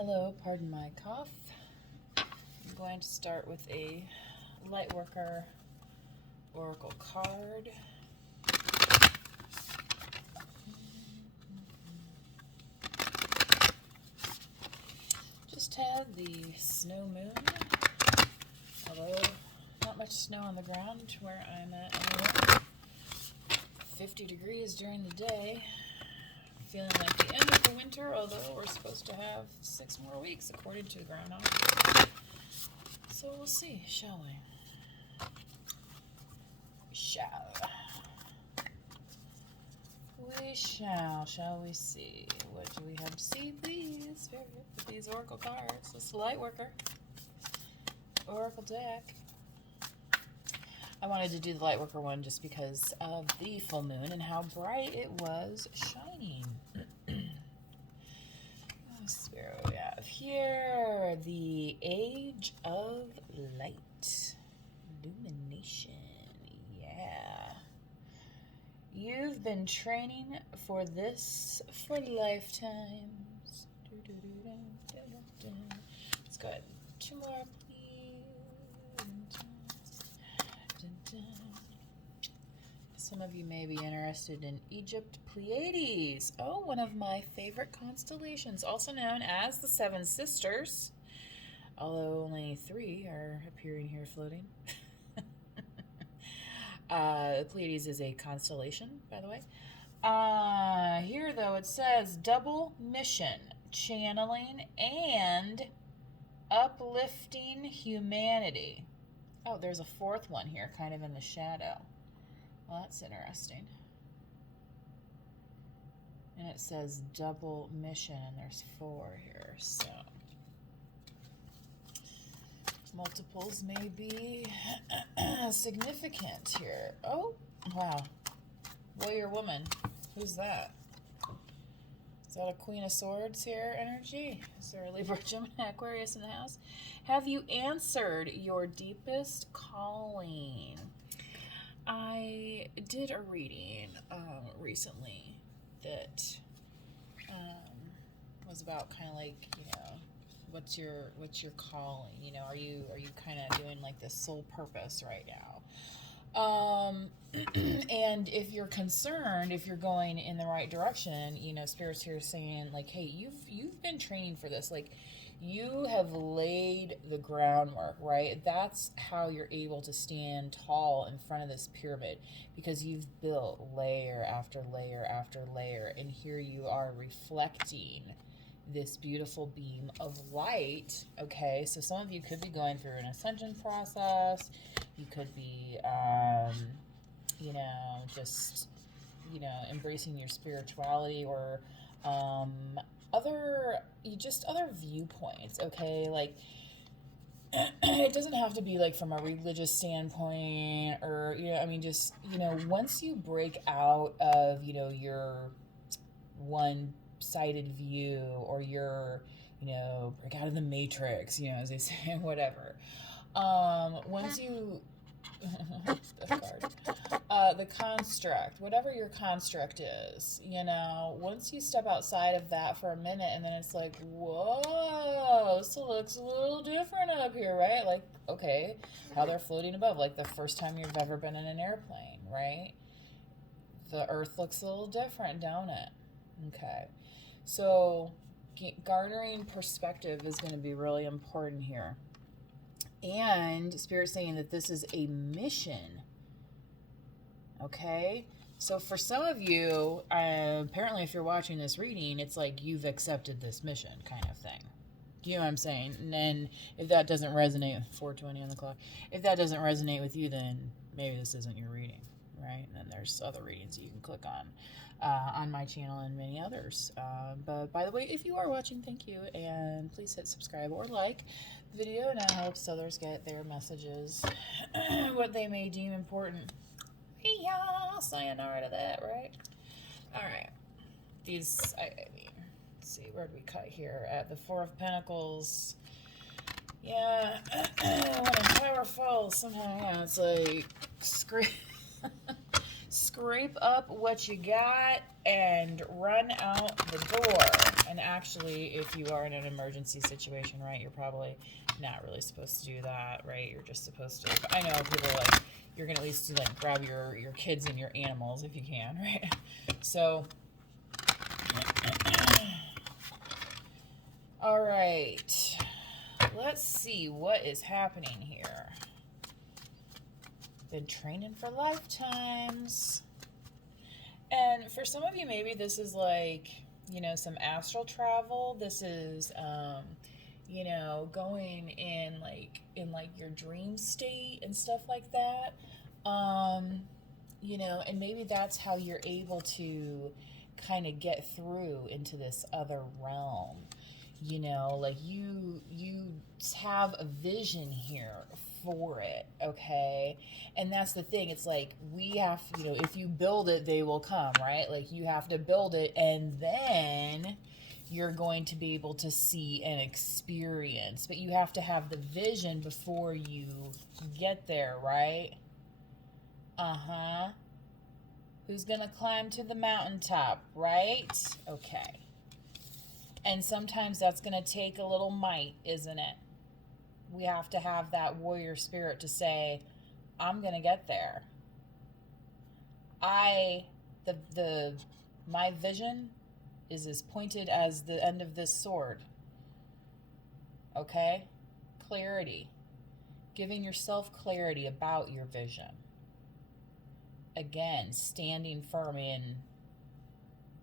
Hello, pardon my cough. I'm going to start with a Lightworker Oracle card. Just had the snow moon, although not much snow on the ground where I'm at anyway. 50 degrees during the day. Feeling like the end of the winter, although we're supposed to have 6 more weeks according to the groundhog. So we'll see, shall we? Shall we see? What do we have to see, please? With these oracle cards. This is the Lightworker Oracle deck. I wanted to do the Lightworker one just because of the full moon and how bright it was shining. Spirit, what we have here? The Age of Light. Illumination. Yeah. You've been training for this for lifetimes. Let's go ahead. 2 more, please. Some of you may be interested in Egypt Pleadies. Oh, one of my favorite constellations, also known as the Seven Sisters, although only 3 are appearing here floating. Pleadies is a constellation, by the way. Here, though, it says double mission, channeling and uplifting humanity. Oh, there's a 4th one here, kind of in the shadow. Well, that's interesting. And it says double mission, and there's 4 here, so multiples may be significant here. Oh, wow. Warrior woman. Who's that? Is that a Queen of Swords here energy? Is there a Libra, Gemini, Aquarius in the house? Have you answered your deepest calling? I did a reading recently that was about kind of like, what's your calling? Are you kind of doing like this soul purpose right now? And if you're concerned, if you're going in the right direction, Spirit's here saying like, hey, you've been training for this, like. You have laid the groundwork, right? That's how you're able to stand tall in front of this pyramid, because you've built layer after layer after layer, and here you are reflecting this beautiful beam of light, okay? So some of you could be going through an ascension process. You could be, just, embracing your spirituality or, other viewpoints, okay? Like, it doesn't have to be like from a religious standpoint or, once you break out of, your one-sided view or your, break out of the matrix, as they say, whatever. Once you... the construct, whatever your construct is, once you step outside of that for a minute, and then it's like, whoa, this looks a little different up here, right? Like, okay, how they're floating above, like the first time you've ever been in an airplane, right? The earth looks a little different, don't it? Okay, so garnering perspective is going to be really important here. And Spirit's saying that this is a mission. Okay? So for some of you, apparently if you're watching this reading, it's like you've accepted this mission kind of thing. You know what I'm saying? And then if that doesn't resonate, 4:20 on the clock, if that doesn't resonate with you, then maybe this isn't your reading, right? And then there's other readings that you can click on my channel and many others. But by the way, if you are watching, thank you. And please hit subscribe or like the video, and that helps others get their messages, what they may deem important. Yeah, sayonara to that, right? All right. These, let's see, where did we cut here? At the 4 of Pentacles. Yeah, when a tower falls, somehow, it's like, scrape up what you got and run out the door. And actually, if you are in an emergency situation, right, you're probably not really supposed to do that, right? You're just supposed to. But I know people like you're gonna at least like grab your kids and your animals if you can, right? So, all right. Let's see what is happening here. Been training for lifetimes. And for some of you, maybe this is like, you know, some astral travel. This is, you know, going in like your dream state and stuff like that. You know, and maybe that's how you're able to kind of get through into this other realm. You know, like you have a vision here for it, okay? And that's the thing. It's like we have, you know, if you build it, they will come, right? Like you have to build it, and then you're going to be able to see and experience. But you have to have the vision before you get there, right? Uh-huh. Who's gonna climb to the mountaintop, right? Okay. And sometimes that's going to take a little might, isn't it? We have to have that warrior spirit to say, I'm going to get there. My vision is as pointed as the end of this sword. Okay? Clarity. Giving yourself clarity about your vision. Again, standing firm in,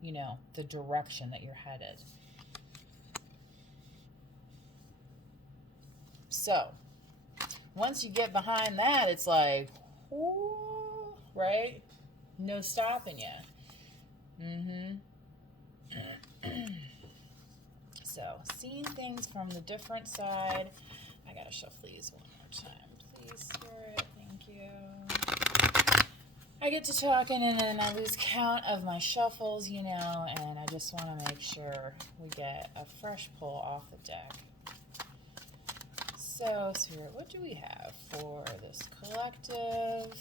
you know, the direction that you're headed. So, once you get behind that, it's like, whoo, right? No stopping you. So, seeing things from the different side. I gotta shuffle these one more time. Please, Spirit. Thank you. I get to talking and then I lose count of my shuffles, you know, and I just want to make sure we get a fresh pull off the deck. So, Spirit, what do we have for this collective,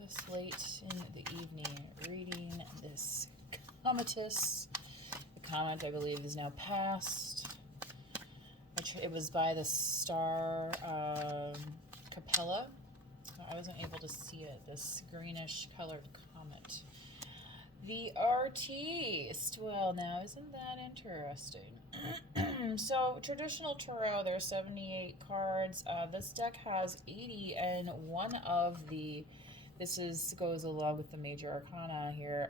this late in the evening reading, this comatose? The comet, I believe, is now past. It was by the star Capella. I wasn't able to see it, this greenish colored comet. The artiste. Well, now, isn't that interesting? So, traditional tarot, there's 78 cards. This deck has 80, and one of the, goes along with the major arcana here.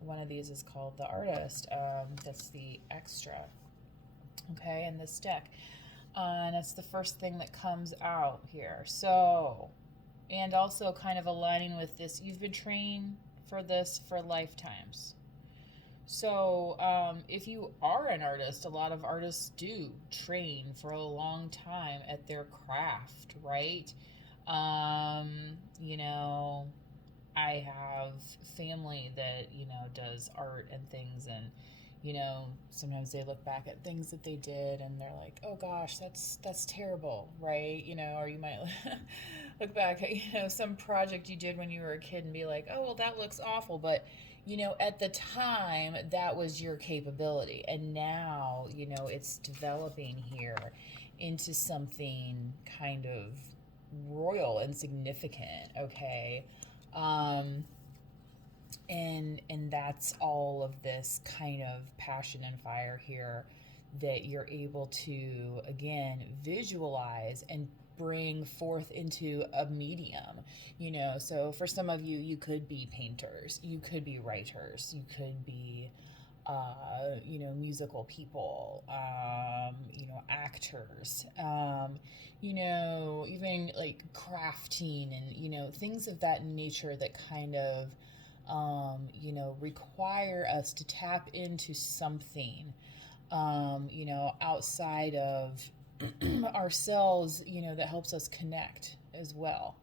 One of these is called the artist. That's the extra. Okay, in this deck. And it's the first thing that comes out here. So, and also kind of aligning with this, you've been trained for this for lifetimes. So, if you are an artist, a lot of artists do train for a long time at their craft, right? You know, I have family that, you know, does art and things, and you know, sometimes they look back at things that they did and they're like, oh gosh, that's terrible, right? You know, or you might look back at, you know, some project you did when you were a kid and be like, oh, well, that looks awful. But, you know, at the time, that was your capability. And now, you know, it's developing here into something kind of royal and significant, okay? And that's all of this kind of passion and fire here that you're able to, again, visualize and bring forth into a medium, you know. So for some of you, you could be painters, you could be writers, you could be, you know, musical people, you know, actors, you know, even like crafting and, you know, things of that nature that kind of, you know, require us to tap into something, you know, outside of ourselves, you know, that helps us connect as well.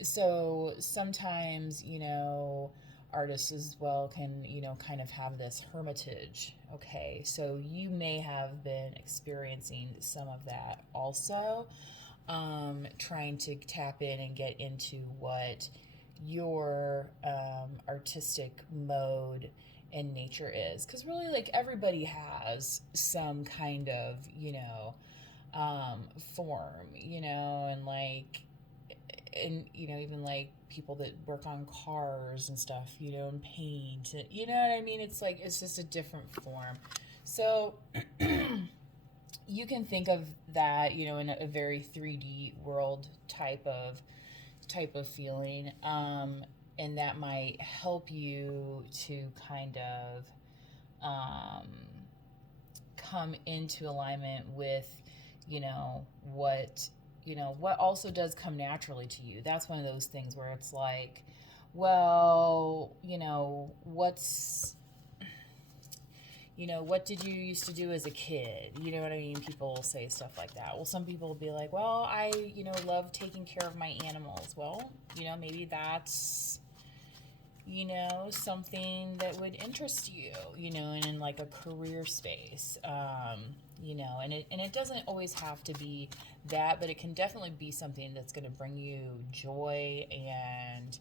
So sometimes, you know, artists as well can, you know, kind of have this hermitage. Okay, so you may have been experiencing some of that also, trying to tap in and get into what your artistic mode and nature is, because really, like, everybody has some kind of, form, and like, and even like people that work on cars and stuff, and paint, you know what I mean? It's like, it's just a different form. So you can think of that, in a very 3D world type of feeling, and that might help you to kind of um, come into alignment with, what what also does come naturally to you. That's one of those things where it's like, well, what did you used to do as a kid? You know what I mean? People will say stuff like that. Well, some people will be like, well, I, love taking care of my animals. Well, maybe that's, something that would interest you, and in like a career space, and it doesn't always have to be that, but it can definitely be something that's going to bring you joy and,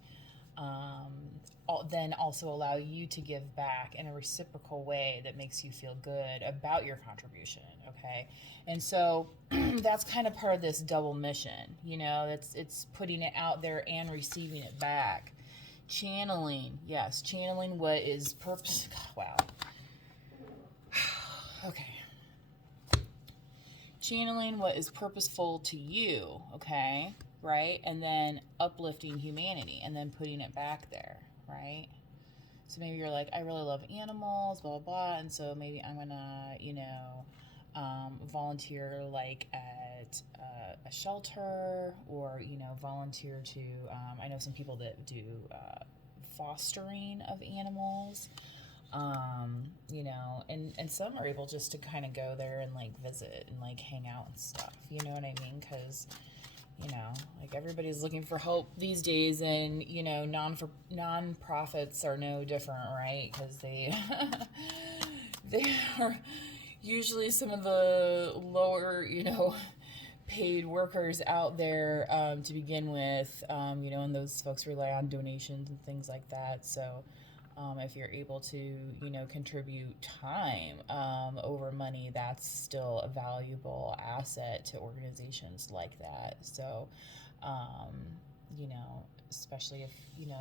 then also allow you to give back in a reciprocal way that makes you feel good about your contribution. Okay. And so that's kind of part of this double mission, it's putting it out there and receiving it back. Channeling, yes, channeling what is purpose. Wow. Okay. Channeling what is purposeful to you, okay, right? And then uplifting humanity and then putting it back there, right? So maybe you're like, I really love animals, blah, blah, blah. And so maybe I'm going to, volunteer like at a shelter, or, volunteer to, I know some people that do fostering of animals, and some are able just to kind of go there and like visit and like hang out and stuff. You know what I mean? Because, like, everybody's looking for hope these days, and non-profits are no different, right? Because they they are usually some of the lower, paid workers out there, to begin with, and those folks rely on donations and things like that. So if you're able to, contribute time over money, that's still a valuable asset to organizations like that. So, especially if,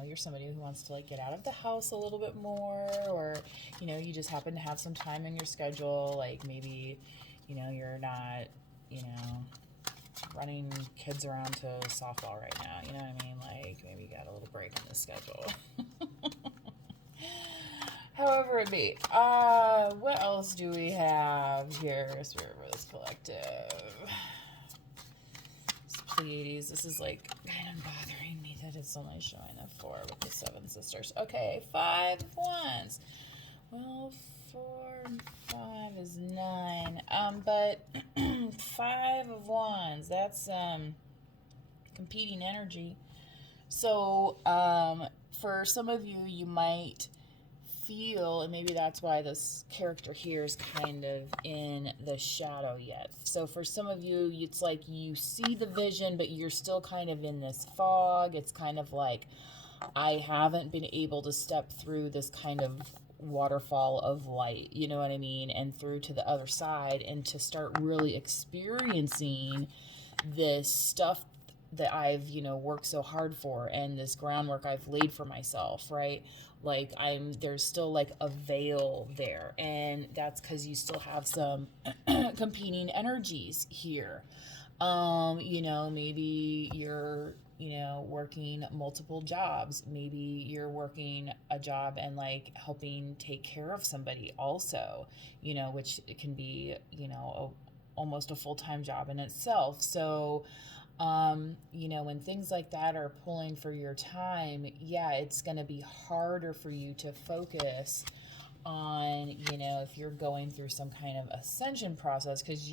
you're somebody who wants to like get out of the house a little bit more, or, you just happen to have some time in your schedule, like maybe, you're not, running kids around to softball right now, you know what I mean? Like, maybe you got a little break in the schedule. However it be. What else do we have here? Spirit Brothers Collective. It's Pleadies. This is like kind of bothering me that it's only showing a 4 with the 7 sisters. Okay, 5 of Wands. Well, 4 and 5 is 9. But 5 of Wands, that's competing energy. So, for some of you, you might feel, and maybe that's why this character here is kind of in the shadow yet. So for some of you, it's like you see the vision, but you're still kind of in this fog. It's kind of like, I haven't been able to step through this kind of waterfall of light, you know what I mean? And through to the other side, and to start really experiencing this stuff that I've, worked so hard for, and this groundwork I've laid for myself, right? Like, there's still like a veil there, and that's because you still have some competing energies here. Maybe you're, working multiple jobs. Maybe you're working a job and like helping take care of somebody also, which it can be, almost a full-time job in itself. So, when things like that are pulling for your time, yeah, it's going to be harder for you to focus on, if you're going through some kind of ascension process, because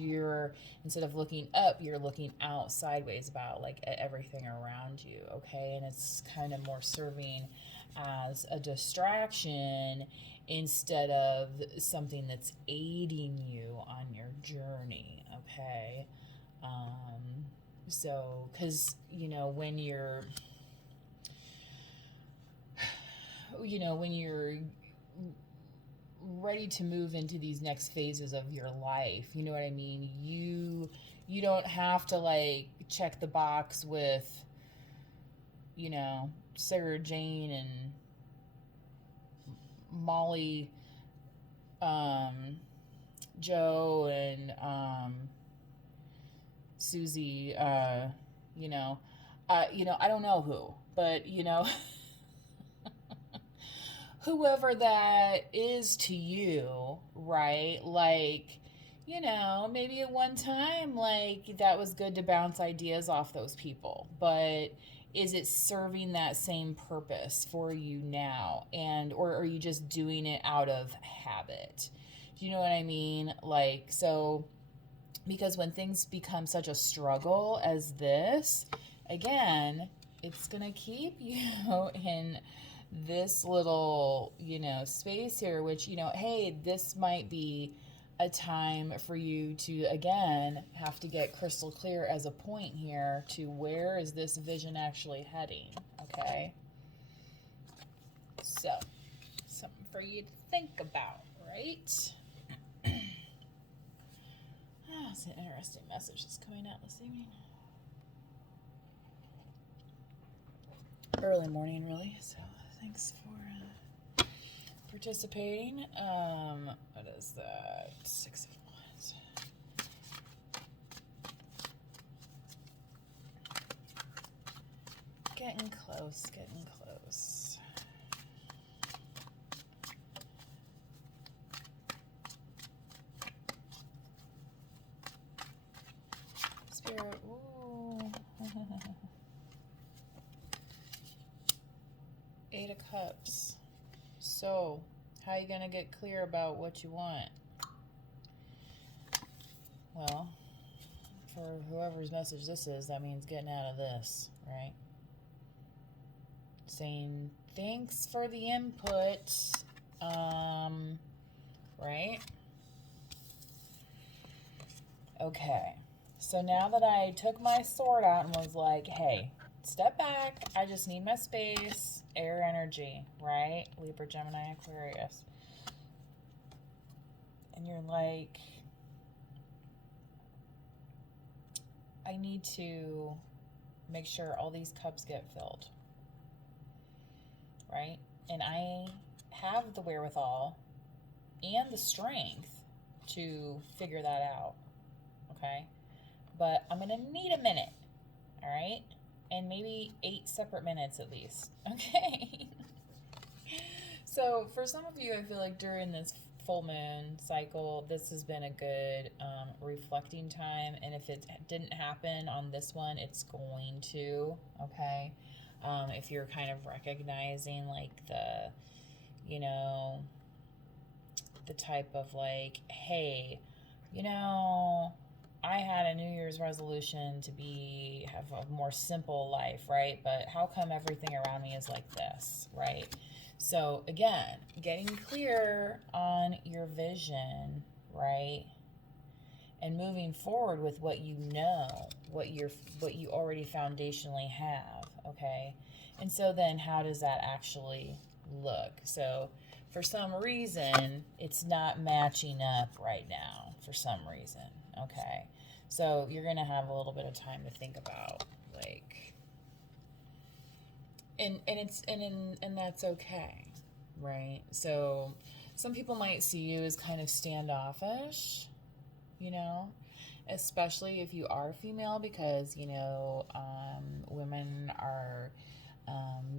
instead of looking up, you're looking out sideways about like everything around you. Okay. And it's kind of more serving as a distraction instead of something that's aiding you on your journey. Okay. So, because, when you're, when you're ready to move into these next phases of your life, you know what I mean? You don't have to like check the box with, Sarah Jane and Molly, um, Joe and Susie, you know, I don't know who, but whoever that is to you, right? Like, maybe at one time, like that was good to bounce ideas off those people, but is it serving that same purpose for you now? And, or are you just doing it out of habit? Do you know what I mean? Like, so, because when things become such a struggle as this, again, it's going to keep you in this little, space here, which, hey, this might be a time for you to, again, have to get crystal clear as a point here to where is this vision actually heading, okay? So, something for you to think about, right? It's an interesting message that's coming out this evening. Early morning, really, so thanks for participating. What is that? 6 of Wands. Getting close, getting close. Spirit, ooh. 8 of Cups. So, how are you going to get clear about what you want? Well, for whoever's message this is, that means getting out of this, right? Saying, thanks for the input, right? Okay. So now that I took my sword out and was like, hey, step back, I just need my space, air energy, right? Libra, Gemini, Aquarius. And you're like, I need to make sure all these cups get filled, right? And I have the wherewithal and the strength to figure that out, okay? But I'm going to need a minute, all right? And maybe 8 separate minutes at least, okay? So for some of you, I feel like during this full moon cycle, this has been a good reflecting time. And if it didn't happen on this one, it's going to, okay? If you're kind of recognizing like the, the type of like, hey, I had a New Year's resolution to have a more simple life, right? But how come everything around me is like this, right? So again, getting clear on your vision, right? And moving forward with what you know, what you already foundationally have, okay? And so then how does that actually look? So for some reason, it's not matching up right now for some reason, okay? So you're going to have a little bit of time to think about, like, and that's okay, right? So some people might see you as kind of standoffish, especially if you are female, because women are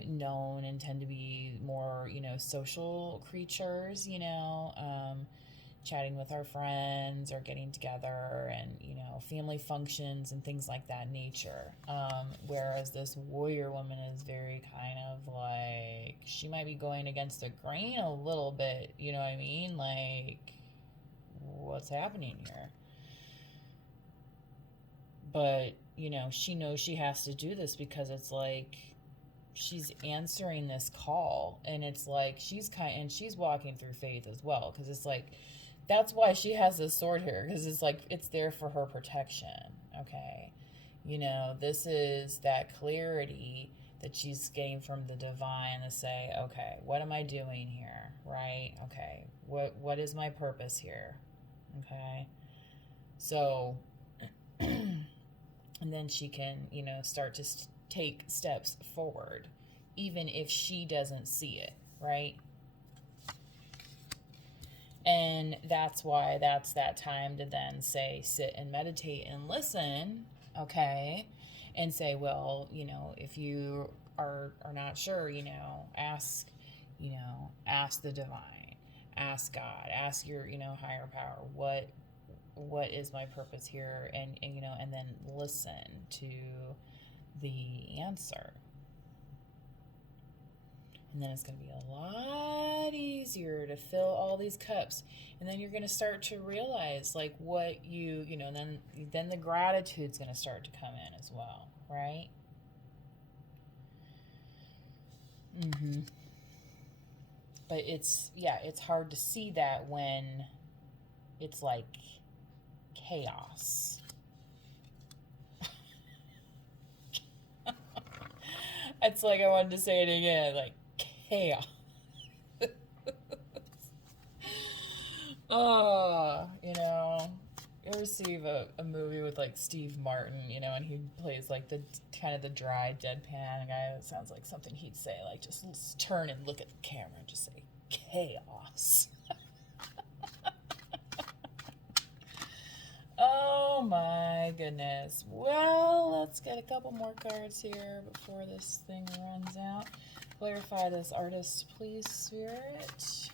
known and tend to be more social creatures, chatting with our friends or getting together and family functions and things like that nature, whereas this warrior woman is very kind of like, she might be going against the grain a little bit, you know what I mean, like, what's happening here? But she knows she has to do this because it's like she's answering this call, and it's like she's walking through faith as well, because it's like that's why she has this sword here, because it's like it's there for her protection, okay? This is that clarity that she's getting from the divine to say, okay, what am I doing here? Right? Okay. What is my purpose here? Okay. So, and then she can, start to take steps forward, even if she doesn't see it, right? And that's why that's that time to then say, sit and meditate and listen, okay? And say, well, if you are not sure, ask, ask the divine, ask God, ask your, higher power, what is my purpose here? And then listen to the answer. And then it's going to be a lot easier to fill all these cups. And then you're going to start to realize like what then the gratitude's going to start to come in as well, right? But it's hard to see that when it's like chaos. It's like I wanted to say it again, like chaos. Oh, you ever see a movie with like Steve Martin, and he plays like the kind of the dry deadpan guy. That sounds like something he'd say, like just turn and look at the camera and just say chaos. Oh my goodness. Well, let's get a couple more cards here before this thing runs out. Clarify this artist, please, Spirit.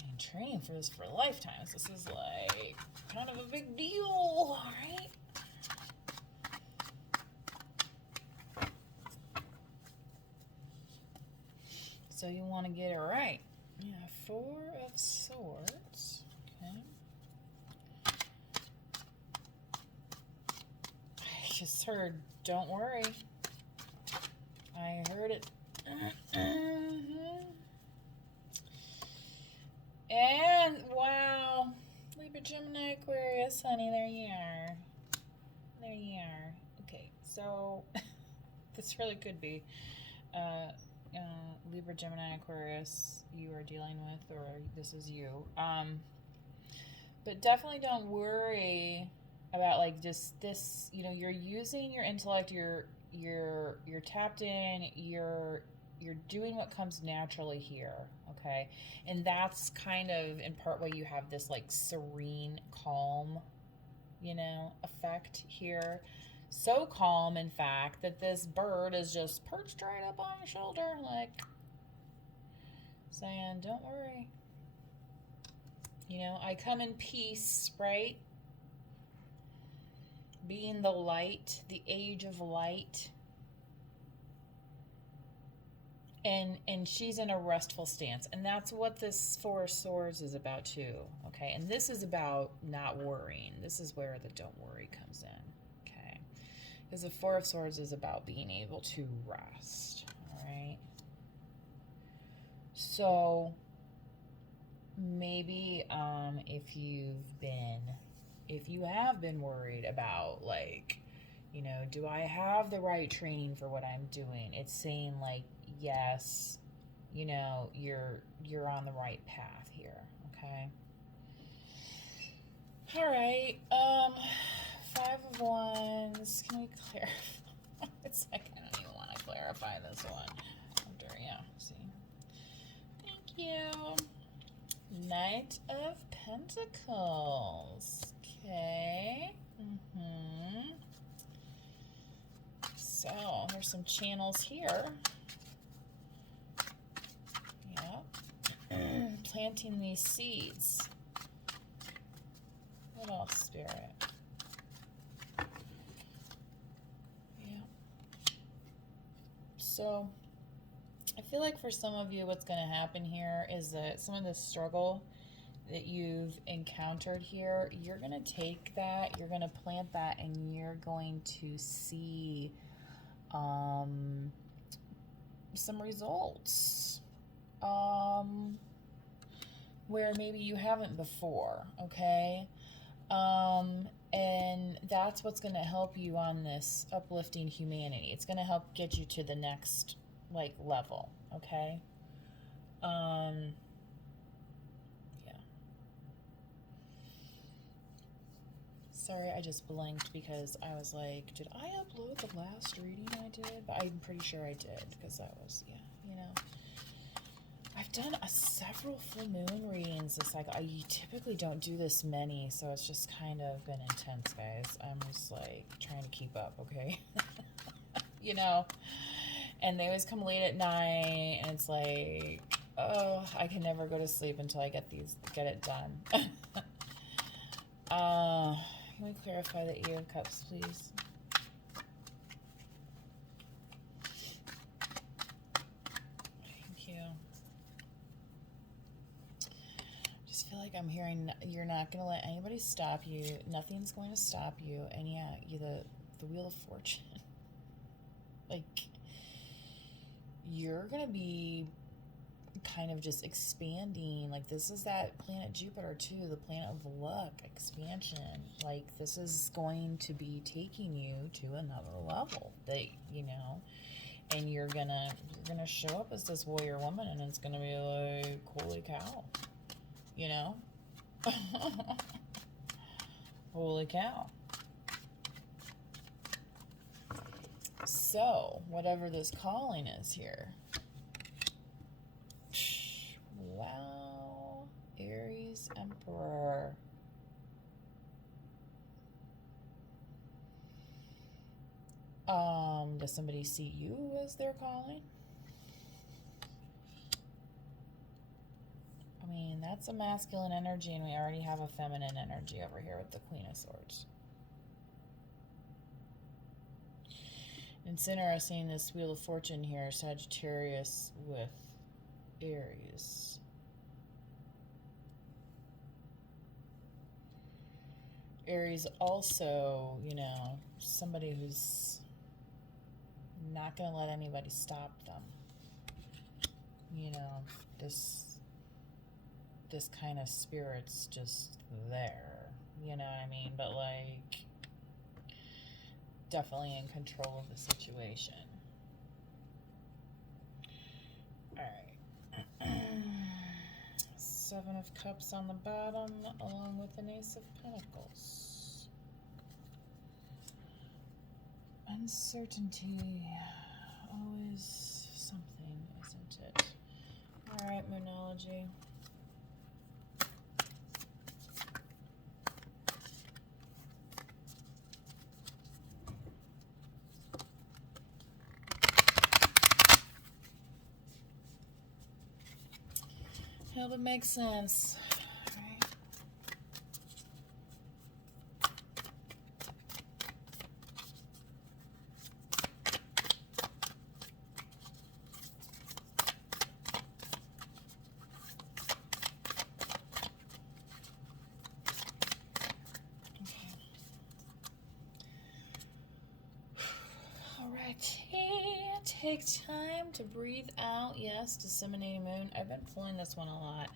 I'm training for this for lifetimes. This is like kind of a big deal, alright? So you want to get it right. Yeah, 4 of Swords. Okay. I just heard, don't worry. I heard it. And, wow. Libra, Gemini, Aquarius, honey, there you are. There you are. Okay, so this really could be Libra, Gemini, Aquarius you are dealing with, or this is you. But definitely don't worry about like just this, you're using your intellect, you're tapped in, you're doing what comes naturally here, okay? And that's kind of in part why you have this like serene, calm, effect here. So calm, in fact, that this bird is just perched right up on your shoulder, like saying, don't worry. I come in peace, right? Being the light, the age of light. And she's in a restful stance. And that's what this 4 of Swords is about too, okay? And this is about not worrying. This is where the don't worry comes in, okay? Because the 4 of Swords is about being able to rest, all right? So maybe if you have been worried about like, do I have the right training for what I'm doing? It's saying like, yes, you're on the right path here, okay? All right, 5 of Wands. Can we clarify? It's like I don't even want to clarify this one. See. Thank you. Knight of Pentacles. Okay. So there's some channels here. Yeah. Planting these seeds. What else, Spirit? Yeah. So I feel like for some of you what's going to happen here is that some of the struggle that you've encountered here, you're going to take that, you're going to plant that, and you're going to see some results where maybe you haven't before, okay? And that's what's going to help you on this uplifting humanity. It's going to help get you to the next like level, okay? Yeah. Sorry, I just blinked because I was like, did I upload the last reading I did? But I'm pretty sure I did because that was, yeah, you know. I've done several full moon readings this cycle. I typically don't do this many, so it's just kind of been intense, guys. I'm just like trying to keep up, okay? You know, and they always come late at night, and it's like, oh, I can never go to sleep until I get it done. Can we clarify the Eight of Cups, please? Thank you. Just feel like I'm hearing you're not going to let anybody stop you. Nothing's going to stop you. And yeah, the Wheel of Fortune. Like, you're going to be kind of just expanding. Like, this is that planet Jupiter too, the planet of luck, expansion. Like, this is going to be taking you to another level that, you know, and you're gonna show up as this warrior woman, and it's gonna be like, holy cow, you know. Holy cow. So whatever this calling is here, wow, Aries Emperor. Does somebody see you as their calling? I mean, that's a masculine energy, and we already have a feminine energy over here with the Queen of Swords. It's interesting, this Wheel of Fortune here, Sagittarius with Aries. Aries also, you know, somebody who's not going to let anybody stop them. You know, this kind of spirit's just there. You know what I mean? But, like, definitely in control of the situation. Alright. Seven of Cups on the bottom, along with an Ace of Pentacles. Uncertainty. Always something, isn't it? Alright, Moonology. Hope it makes sense. Right. Okay. All right. Take time to breathe out. Yes, disseminating moon. I've been pulling this one a lot.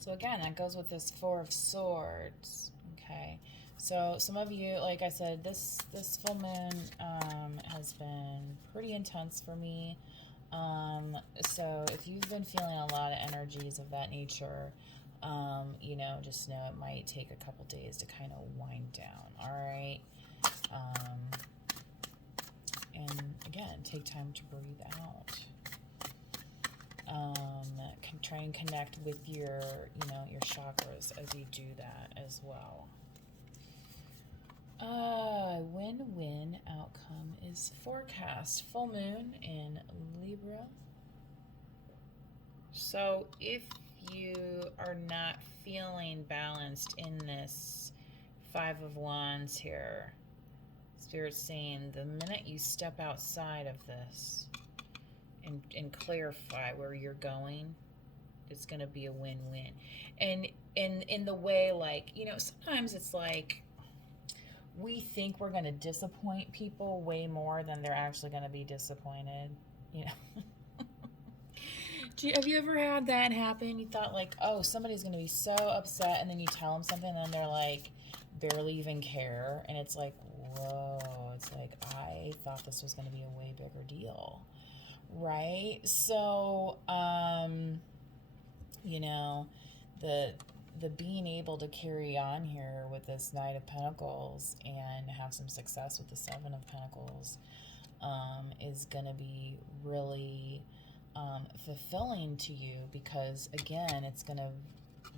So again, that goes with this Four of Swords. Okay. So some of you, like I said, this full moon has been pretty intense for me. So if you've been feeling a lot of energies of that nature, you know, just know it might take a couple days to kind of wind down. All right. And again, take time to breathe out. Try and connect with your, you know, your chakras as you do that as well. Win-win outcome is forecast. Full moon in Libra. So if you are not feeling balanced in this Five of Wands here, Spirit's saying the minute you step outside of this and clarify where you're going, it's going to be a win-win. And in the way, like, you know, sometimes it's like we think we're going to disappoint people way more than they're actually going to be disappointed, you know. Have you ever had that happen? You thought like, oh, somebody's gonna be so upset, and then you tell them something, and then they're like, barely even care, and it's like, whoa! It's like I thought this was gonna be a way bigger deal, right? So, you know, the being able to carry on here with this Knight of Pentacles and have some success with the Seven of Pentacles is going to be really fulfilling to you, because again, it's going to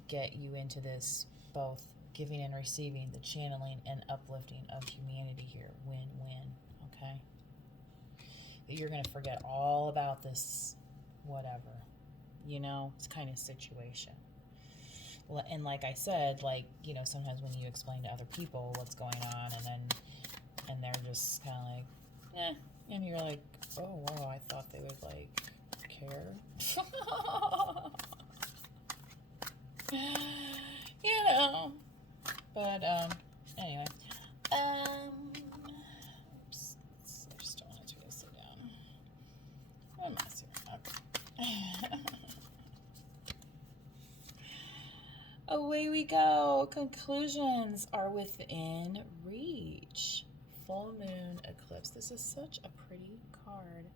get you into this both giving and receiving, the channeling and uplifting of humanity here. Win-win, okay? That you're going to forget all about this whatever, you know, it's kind of situation. And like I said, like, you know, sometimes when you explain to other people what's going on, and they're just kind of like, eh, and you're like, oh wow, I thought they would like care. You know. But anyway. Oops, I just don't want it to go sit down. What am I saying? Okay. Away we go. Conclusions are within reach. Full moon eclipse. This is such a pretty card.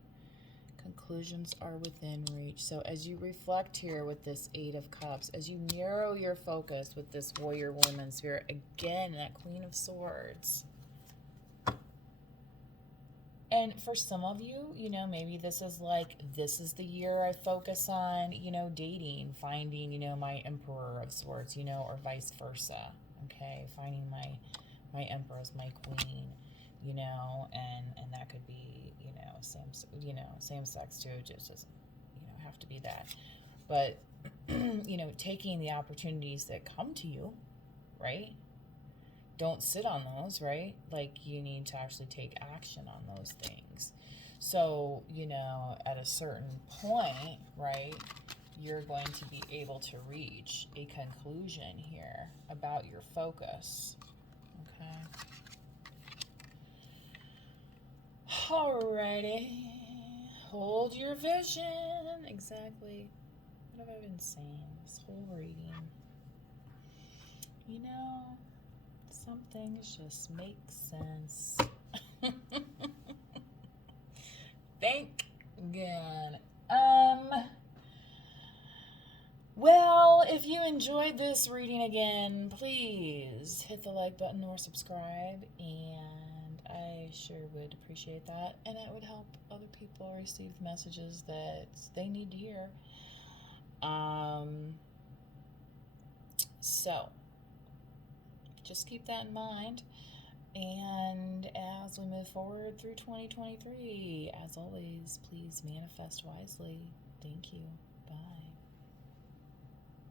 Conclusions are within reach. So as you reflect here with this Eight of Cups, as you narrow your focus with this Warrior Woman Spirit, again, that Queen of Swords. And for some of you, you know, maybe this is like, this is the year I focus on, you know, dating, finding, you know, my Emperor of Swords, you know, or vice versa, okay? Finding my Empress, my Queen, you know, and that could be, same sex too. It just doesn't, you know, have to be that. But, you know, taking the opportunities that come to you, right? Don't sit on those, right? Like, you need to actually take action on those things. So, you know, at a certain point, right, you're going to be able to reach a conclusion here about your focus. Okay. Alrighty. Hold your vision. Exactly. What have I been saying this whole reading? You know, some things just make sense. Thank God. Well, if you enjoyed this reading again, please hit the like button or subscribe, and I sure would appreciate that, and it would help other people receive messages that they need to hear. So just keep that in mind. And as we move forward through 2023, as always, please manifest wisely. Thank you. Bye.